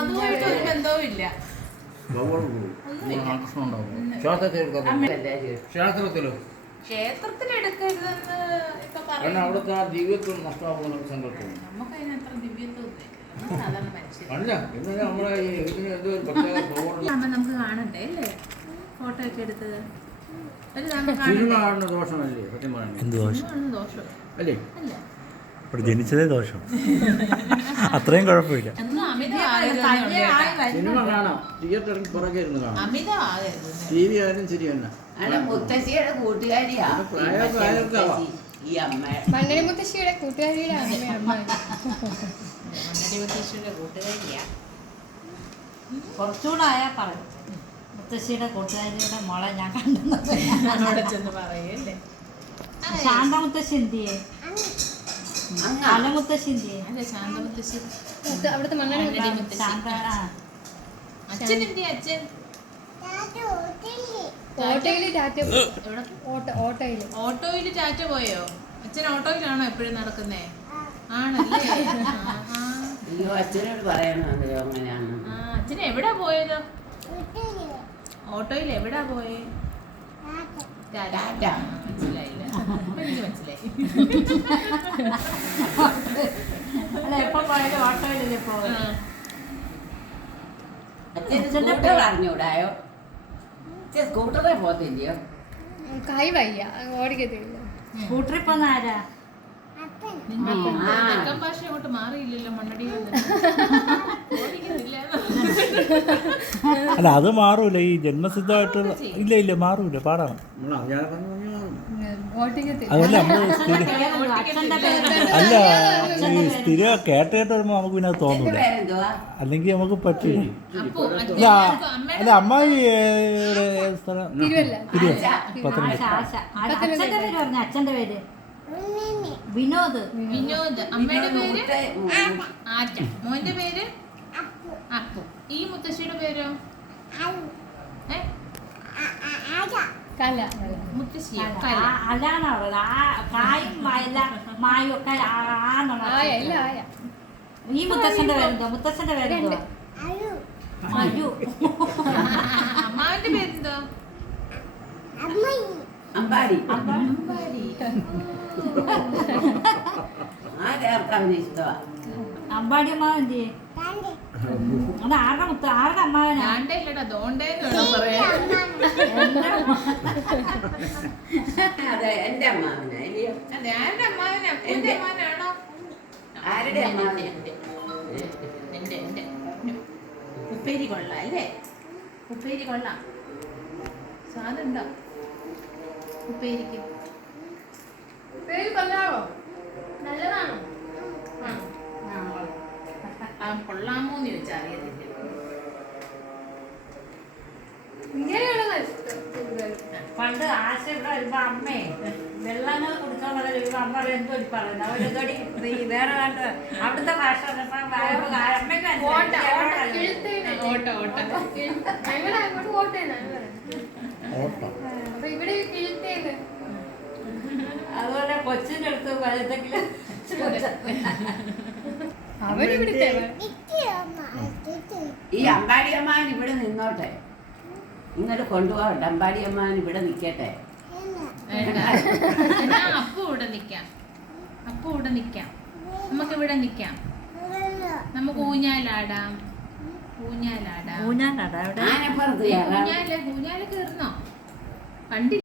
അതുമായിട്ട് ഒരു ബന്ധവും ഇല്ല. ക്ഷേത്രത്തിൽ എടുക്കരുതെന്ന് ഇപ്പൊ പറയുന്നു. അവിടുത്തെ ആ ദിവ്യത്വം നഷ്ടമാകുന്ന സങ്കല്പം നമുക്ക് അതിനത്ര ദിവ്യത്വം സാധാരണ മനുഷ്യർ. അല്ല ഇന്ന് നമ്മളെ ഇതിന് എന്തോ ഒരു പ്രത്യേക നമുക്ക് കാണണ്ടേ അല്ലേ ഫോട്ടോ ഒക്കെ എടുത്തത്? സിനിമ കാണുന്ന ദോഷമല്ലേ സത്യം പറയുന്നത്? എന്ത് ദോഷം? ദോഷം അല്ലേ? അല്ല, ഇവിടെ ജനിച്ചതേ ദോഷം. അത്രയും കുഴപ്പമില്ല. സിനിമ കാണാം, തിയേറ്ററിൽ പുറകെ ഇരുന്ന് കാണാം. അമിതമാകരുത്. ടി വി ആയാലും ശരി തന്നെ. മുത്തശ്ശിയുടെ കൂട്ടുകാരിയാ ഈ അമ്മ. മണ്ണടി മുത്തശ്ശിയുടെ കൂട്ടുകാരിയുടെ അമ്മ. മുത്തശ്ശിയുടെ കൂട്ടുകാരിയാ. കുറച്ചുകൂടെ ആയാ പറയും മുത്തശ്ശിയുടെ കൂട്ടുകാരിയുടെ മോളെ ഞാൻ കണ്ടെന്നത്. അവിടെ ചെന്ന് പറയല്ലേ. ശാന്ത മുത്തശ്ശി എന്തിയെ? അല മുത്തശ്ശി എന്തിയെ? അല്ല, ശാന്ത മുത്തശ്ശി അവിടുത്തെ മണ്ണടി മുത്തശ്ശി. ശാന്ത അച്ഛൻ എന്തിയാ? അച്ഛൻ ഓട്ടോയില് ടാറ്റ. ഓട്ടോയില് ഓട്ടോയില് ടാറ്റ പോയോ? അച്ഛൻ ഓട്ടോയിലാണോ എപ്പോഴും നടക്കുന്നേ? ആണല്ലേ? അയ്യോ അച്ഛനോട് പറയണോ അങ്ങനെയാണ്? അച്ഛൻ എവിടാ പോയത്? ഓട്ടോയിൽ എവിടാ പോയേ? മനസ്സിലായില്ല. എനിക്ക് മനസ്സിലായി. അല്ല എപ്പോ പോയാലും ഓട്ടോയിലല്ലേ പോകും. സ്കൂട്ടർ അറിഞ്ഞൂടായോ? സ്കൂട്ടറെ പോത്തില്ലയോ? കൈ വയ്യ, ഓടിക്കത്തില്ല. സ്കൂട്ടറിൽ പോന്ന ആരാ? തെക്കൻ ഭാഷ അങ്ങോട്ട് മാറിയില്ലല്ലോ. മണ്ണടിയിൽ അല്ല അത് മാറൂല, ഈ ജന്മസിദ്ധമായിട്ട് ഇല്ല ഇല്ല മാറൂല, പാടാണ്. ഓടിക്കത്തില്ല. അതല്ല നമ്മള് അല്ല ഈ സ്ഥിരം കേട്ട് വരുമ്പോ നമുക്ക് പിന്നെ അത് തോന്നൂല, പേരെന്തുവാ? അല്ലെങ്കിൽ നമുക്ക് പറ്റില്ല. അല്ല അമ്മായി സ്ഥലം തിരുവല്ല. പത്തനംതിട്ട. അച്ഛന്റെ പേര് പറഞ്ഞു. അച്ഛന്റെ പേര് വിനോദ്. വിനോദ്. അമ്മയുടെ പേര് ആറ്റ. മോന്റെ പേര് അപ്പു. ഈ മുത്തശ്ശിയുടെ പേരോ? കല. മുത്തശ്ശിയോ? അല്ലാണോ ആ കായും മായും ഒക്കെ ആയ ഇല്ല ആയ. ഈ മുത്തശ്ശന്റെ പേരെന്തോ? മുത്തശ്ശന്റെ പേരെന്തോ? മജു. അമ്മാവന്റെ പേരെന്തോ? അമ്പാടി. അമ്പാടി. ആ ചേർത്താവിന് ഇഷ്ടമാ. അമ്പാടി അമ്മാവൻ എന്ത് ചെയ്യേ? അത് ആരുടെ അമ്മാവനാ? ഞാണ്ടല്ലടാ, ദോണ്ടേന്ന് വേണം പറയാൻ. അതെ എന്റെ അമ്മാവനാ അല്ലയോ? അതെ, ആരുടെ അമ്മാവനാ? അപ്പൂന്റെ അമ്മാവനാണോ? ആരുടെ അമ്മാവൻ? എന്റെ ഉപ്പേരി കൊള്ളാം അല്ലേ? ഉപ്പേരി കൊള്ളാം. സ്വാദുണ്ടോ ഉപ്പേരിക്ക്? പേര് കൊല്ലാവോ? നല്ലതാണോ? കൊള്ളാമോന്ന് ചോദിച്ചാൽ അറിയത്തില്ല. ഇങ്ങനെയാണോ ഇഷ്ടം? പണ്ട് ആശ ഇവിടെ വരുമ്പോ അമ്മേ വെള്ളങ്ങൾ കുടിക്കാൻ പറയുമ്പോ അമ്മ എന്തോ പറയുന്നത് അവരെന്തോടി വേറെ കണ്ട് അവിടുത്തെ ഭാഷ അമ്മയ്ക്ക് ഓട്ട ഓട്ട ഞങ്ങളുടെ അങ്ങോട്ട് ഓട്ടേന്നാണ് പറയുന്നത്. അപ്പൊ ഇവിടെ കിഴുത്തേന്ന്. അതുപോലെ കൊച്ചിൻ്റെ അടുത്ത് എന്തെങ്കിലും അവരിവിടുത്തെ ഈ അമ്പാടി അമ്മാവൻ ഇവിടെ നിന്നോട്ടെ, ഇങ്ങോട്ട് കൊണ്ടുപോകട്ടെ. അമ്പാടി അമ്മാവൻ ഇവിടെ നിൽക്കട്ടെ. അപ്പു ഇവിടെ നിക്കാം. അപ്പു ഇവിടെ നിക്കാം. നമുക്ക് ഇവിടെ നിക്കാം. നമുക്ക് ഊഞ്ഞാലാടാം. ഊഞ്ഞാലാടാം. ഊഞ്ഞാലാടാ അവിടെ ആനപ്പുറത്ത് ഊഞ്ഞാല് കയറുന്നോ? കണ്ടില്ല.